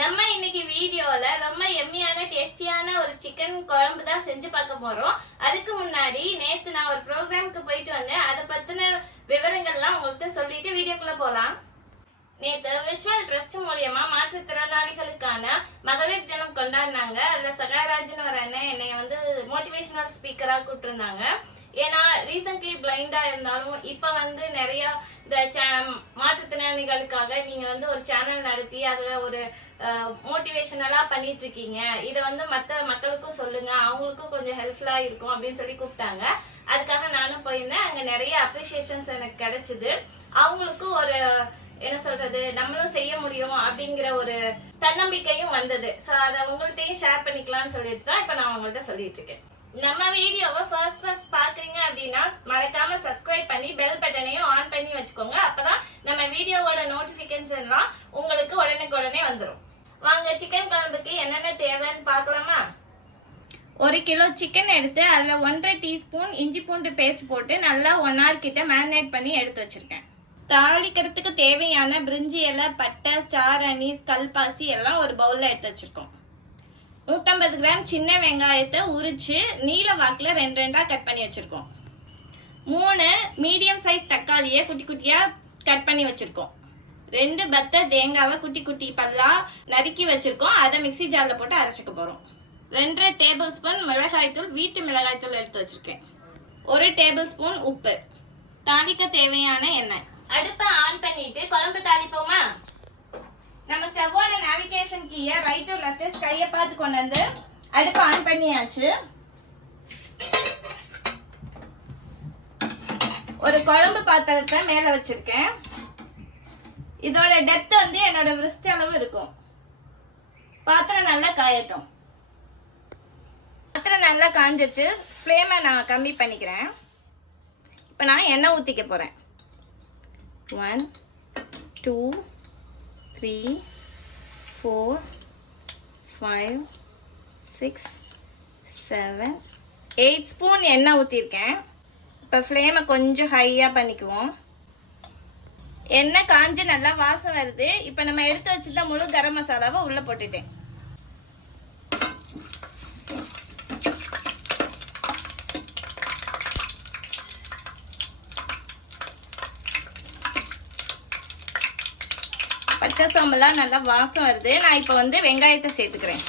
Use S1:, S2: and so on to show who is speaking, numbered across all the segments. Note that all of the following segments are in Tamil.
S1: நம்ம இன்னைக்கு வீடியோல ரொம்ப எம்மியான டேஸ்டியான ஒரு சிக்கன் குழம்பு தான் செஞ்சு பார்க்க போறோம். அதுக்கு முன்னாடி நேத்து நான் ஒரு ப்ரோக்ராம்க்கு போயிட்டு வந்தேன். அதை பத்தின விவரங்கள்லாம் உங்கள்கிட்ட சொல்லிட்டு வீடியோக்குள்ள போலாம். நேத்து விஷுவல் ட்ரஸ்ட் மூலியமா மாற்றுத்திறனாளிகளுக்கான மகளிர் தினம் கொண்டாடினாங்க. அதுல சகாராஜன் வர அண்ணன் என்னை வந்து மோட்டிவேஷனல் ஸ்பீக்கரா கூப்பிட்டுருந்தாங்க. ஏன்னா ரீசெண்ட்லி பிளைண்டா இருந்தாலும் இப்ப வந்து நிறைய இந்த மாற்றுத்திறனாளிகளுக்காக நீங்க வந்து ஒரு சேனல் நடத்தி அதுல ஒரு மோட்டிவேஷனலா பண்ணிட்டு இருக்கீங்க இதை வந்து மற்ற மக்களுக்கும் சொல்லுங்க. அவங்களுக்கும் கொஞ்சம் ஹெல்ப்ஃபுல்லா இருக்கும் அப்படின்னு சொல்லி கூப்பிட்டாங்க. அதுக்காக நானும் போயிருந்தேன். அங்க நிறைய அப்ரிசியேஷன்ஸ் எனக்கு கிடைச்சது. அவங்களுக்கும் ஒரு என்ன சொல்றது நம்மளும் செய்ய முடியும் அப்படிங்கிற ஒரு தன்னம்பிக்கையும் வந்தது. ஸோ அதை உங்கள்கிட்டயும் ஷேர் பண்ணிக்கலாம்னு சொல்லிட்டு தான் இப்போ நான் உங்கள்கிட்ட சொல்லிட்டு இருக்கேன் நம்ம வீடியோவை ஃபர்ஸ்ட் ஃபர்ஸ்ட் பாக்குறீங்க அப்படின்னா மறக்காம சப்ஸ்கிரைப் பண்ணி பெல் பட்டனையும் ஆன் பண்ணி வச்சுக்கோங்க. அப்பதான் நம்ம வீடியோவோட நோட்டிஃபிகேஷன்லாம் உங்களுக்கு உடனுக்கு உடனே வந்துடும் வாங்க சிக்கன் குழம்புக்கு என்னென்ன தேவைன்னு பார்க்கலாமா? ஒரு கிலோ சிக்கன் எடுத்து அதில் ஒன்றரை டீஸ்பூன் இஞ்சி பூண்டு பேஸ்ட் போட்டு நல்லா ஒன் ஹவர் கிட்ட மேரினேட் பண்ணி எடுத்து வச்சுருக்கேன். தாளிக்கிறதுக்கு தேவையான பிரிஞ்சி இலை பட்டை ஸ்டார் அனீஸ் கல்பாசி எல்லாம் ஒரு பவுலில் எடுத்து வச்சுருக்கோம். நூற்றம்பது கிராம் சின்ன வெங்காயத்தை உரித்து நீல வாக்கில் ரெண்டு ரெண்டாக கட் பண்ணி வச்சுருக்கோம். மூணு மீடியம் சைஸ் தக்காளியை குட்டி குட்டியாக கட் பண்ணி வச்சுருக்கோம். ரெண்டு பத்த தேங்காவை குட்டி குட்டி பல்லா நறுக்கி வச்சுருக்கோம். அதை மிக்ஸி ஜாரில் போட்டு அரைச்சிக்க போகிறோம் ரெண்டரை டேபிள் ஸ்பூன் மிளகாய்த்தூள் வீட்டு மிளகாய்த்தூள் எடுத்து வச்சுருக்கேன். ஒரு டேபிள் ஸ்பூன் உப்பு. தாளிக்க தேவையான எண்ணெய். அடுப்பை ஆன் பண்ணிட்டு குழம்பு தாளிப்போமா? நம்ம ஸ்டவ்வோட நேவிகேஷன் கீயை ரைட் டு லெஃப்ட் கையை பார்த்து கொண்டு வந்து அடுப்பு ஆன் பண்ணியாச்சு. ஒரு குழம்பு பாத்திரத்தை மேல வச்சிருக்கேன். இதோட டெப்த் வந்து என்னோட விரிஸ்ட் அளவு இருக்கும். பாத்திரம் நல்லா காயட்டும். பாத்திரம் நல்லா காஞ்சிச்சு ஃப்ளேமை நான் கம்மி பண்ணிக்கிறேன். இப்போ நான் எண்ணெய் ஊற்றிக்க போகிறேன் one two three four five six seven eight spoon எண்ணெய் ஊற்றிருக்கேன் இப்போ ஃப்ளேமை கொஞ்சம் ஹையாக பண்ணிக்குவோம். எண்ணெய் காஞ்சு நல்லா வாசம் வருது. இப்போ நம்ம எடுத்து வச்சுருந்த முழு கரம் மசாலாவை உள்ளே போட்டுட்டேன். பச்சை சோம்பெல்லாம் நல்லா வாசம் வருது. நான் இப்போ வந்து வெங்காயத்தை சேர்த்துக்கிறேன்.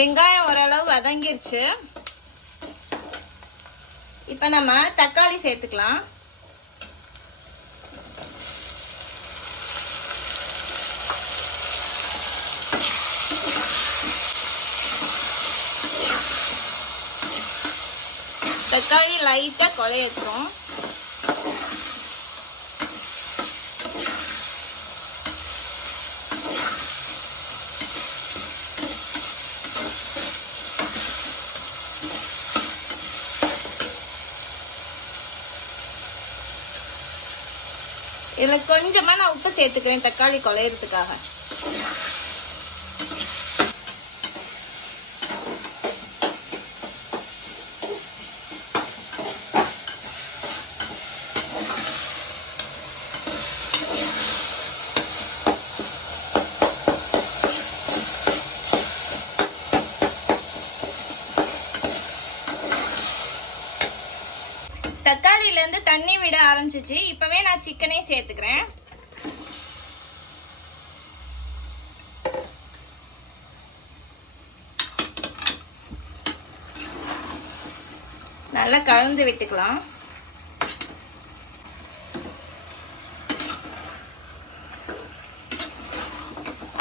S1: வெங்காயம் ஓரளவு வதங்கிருச்சு. இப்போ நம்ம தக்காளி சேர்த்துக்கலாம். தக்காளி லைட்டாக குழையட்டும். இதில் கொஞ்சமாக நான் உப்பு சேர்த்துக்கிறேன். தக்காளி குலையிறதுக்காக தண்ணி இப்பவே இப்போவே நான் சிக்கனே சேர்த்துக்கிறேன். நல்லா கலந்து விட்டுக்கலாம்.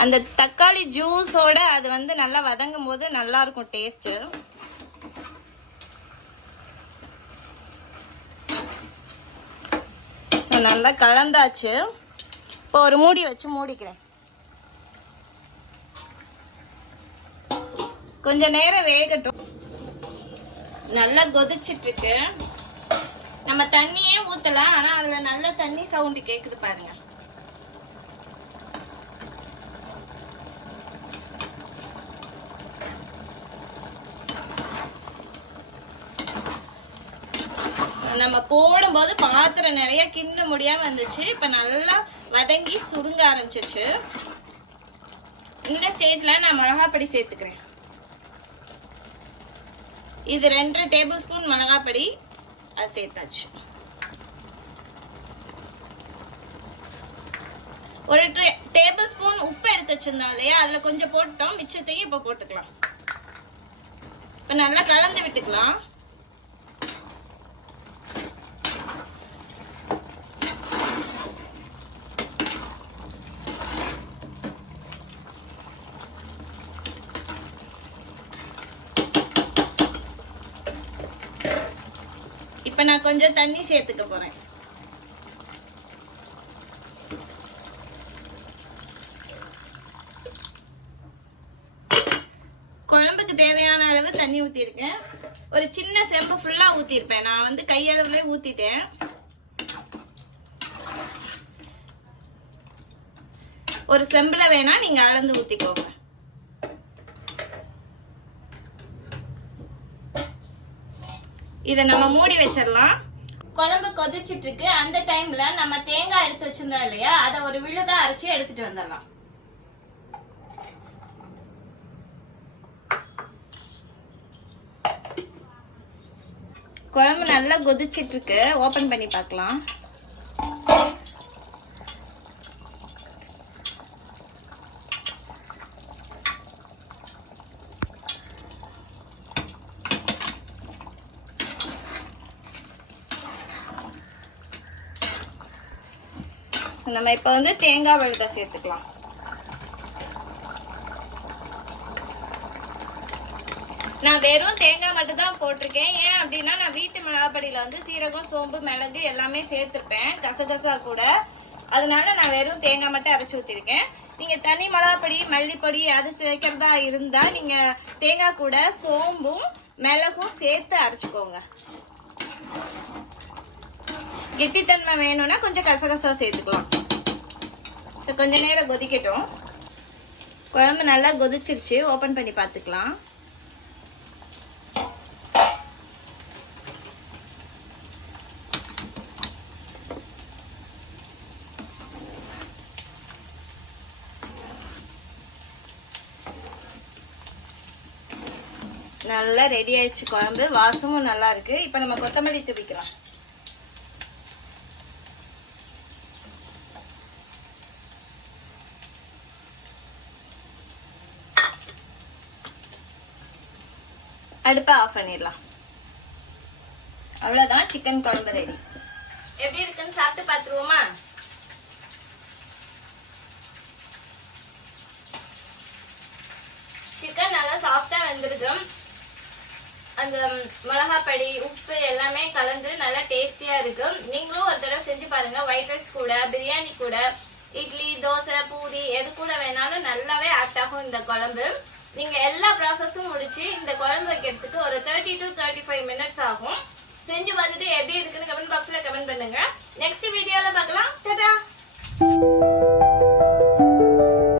S1: அந்த தக்காளி ஜூஸோட அது வந்து நல்லா வதங்கும் போது நல்லா இருக்கும் டேஸ்ட்டு நல்லா கலந்தாச்சு. இப்போ ஒரு மூடி வச்சு மூடிக்கிறேன். கொஞ்ச நேரம் வேகட்டும். நல்லா கொதிச்சிட்டு இருக்கு நம்ம தண்ணியே ஊத்தலாம் ஆனா அதுல நல்ல தண்ணி சவுண்ட் கேக்குது பாருங்க. நம்ம போடும்போது பாத்திரம் நிறைய கிண்ண முடியாம வந்துச்சு இப்ப நல்லா வதங்கி சுருங்க ஆரம்பிச்சிச்சு இந்த ஸ்டேஜ்ல நான் மிளகாப்பொடி சேர்த்துக்கிறேன். இது ரெண்டரை டேபிள் ஸ்பூன் மிளகாப்பொடி அது சேர்த்தாச்சு. ஒரு டேபிள் ஸ்பூன் உப்பு எடுத்து வச்சிருந்தோம் இல்லையா? அதுல கொஞ்சம் போட்டோம் மிச்சத்தையும் இப்ப போட்டுக்கலாம். இப்ப நல்லா கலந்து விட்டுக்கலாம். இப்போ நான் கொஞ்சம் தண்ணி சேர்த்துக்க போகிறேன் குழம்புக்கு தேவையான அளவு தண்ணி ஊற்றிருக்கேன் ஒரு சின்ன செம்பு ஃபுல்லாக ஊற்றிருப்பேன் நான் வந்து கையளவுல ஊற்றிட்டேன் ஒரு செம்பில் வேணால் நீங்கள் அளந்து ஊற்றிக்கோங்க இதை நம்ம மூடி வச்சிடலாம். குழம்பு கொதிச்சிட்டு இருக்கு அந்த டைம்ல நம்ம தேங்காய் எடுத்து வச்சிருந்தோம் இல்லையா? அதை ஒரு விழுதா அரைச்சி எடுத்துட்டு வந்துடலாம். குழம்பு நல்லா கொதிச்சிட்டு இருக்கு ஓபன் பண்ணி பார்க்கலாம். நம்ம இப்போ வந்து தேங்காய் வழுதா சேர்த்துக்கலாம். நான் வெறும் தேங்காய் மட்டும் தான் போட்டிருக்கேன். ஏன் அப்படின்னா நான் வீட்டு மிளகாப்படியில் வந்து சீரகம் சோம்பு மிளகு எல்லாமே சேர்த்துருப்பேன் கசகசா கூட. அதனால நான் வெறும் தேங்காய் மட்டும் அரைச்சி ஊற்றிருக்கேன் நீங்கள் தனி மிளகாப்பொடி மல்லிப்பொடி அது சேர்க்கிறதா இருந்தால் நீங்கள் தேங்காய் கூட சோம்பும் மிளகும் சேர்த்து அரைச்சிக்கோங்க. கெட்டித்தன்மை வேணும்னா கொஞ்சம் கசகசா சேர்த்துக்கலாம். ஸோ கொஞ்ச நேரம் கொதிக்கட்டும். குழம்பு நல்லா கொதிச்சிருச்சு. ஓப்பன் பண்ணி பார்த்துக்கலாம். நல்லா ரெடி ஆயிடுச்சு குழம்பு. வாசமும் நல்லா இருக்கு. இப்போ நம்ம கொத்தமல்லி தூவிக்கலாம். அடுப்பை ஆஃப் பண்ணிடலாம். அவ்வளோதான் சிக்கன் குழம்பு ரெடி எப்படி இருக்குன்னு சாப்பிட்டு பார்த்துருவோமா? சிக்கன் நல்லா சாஃப்டாக வந்துருக்கும். அந்த மிளகாப்பொடி உப்பு எல்லாமே கலந்து நல்லா டேஸ்டியாக இருக்கு நீங்களும் ஒரு தடவை செஞ்சு பாருங்க. ஒயிட் ரைஸ் கூட பிரியாணி கூட இட்லி தோசை பூரி எது கூட வேணாலும் நல்லாவே ஆக்ட் ஆகும் இந்த குழம்பு. நீங்க எல்லா ப்ராசஸும் முடிச்சு இந்த குழம்பு வைக்கிறதுக்கு ஒரு thirty to thirty five minutes ஆகும். செஞ்சு பார்த்துட்டு எப்படி இருக்குன்னு கமெண்ட் பாக்ஸ்ல கமெண்ட் பண்ணுங்க. நெக்ஸ்ட் வீடியோல பார்க்கலாம். டாடா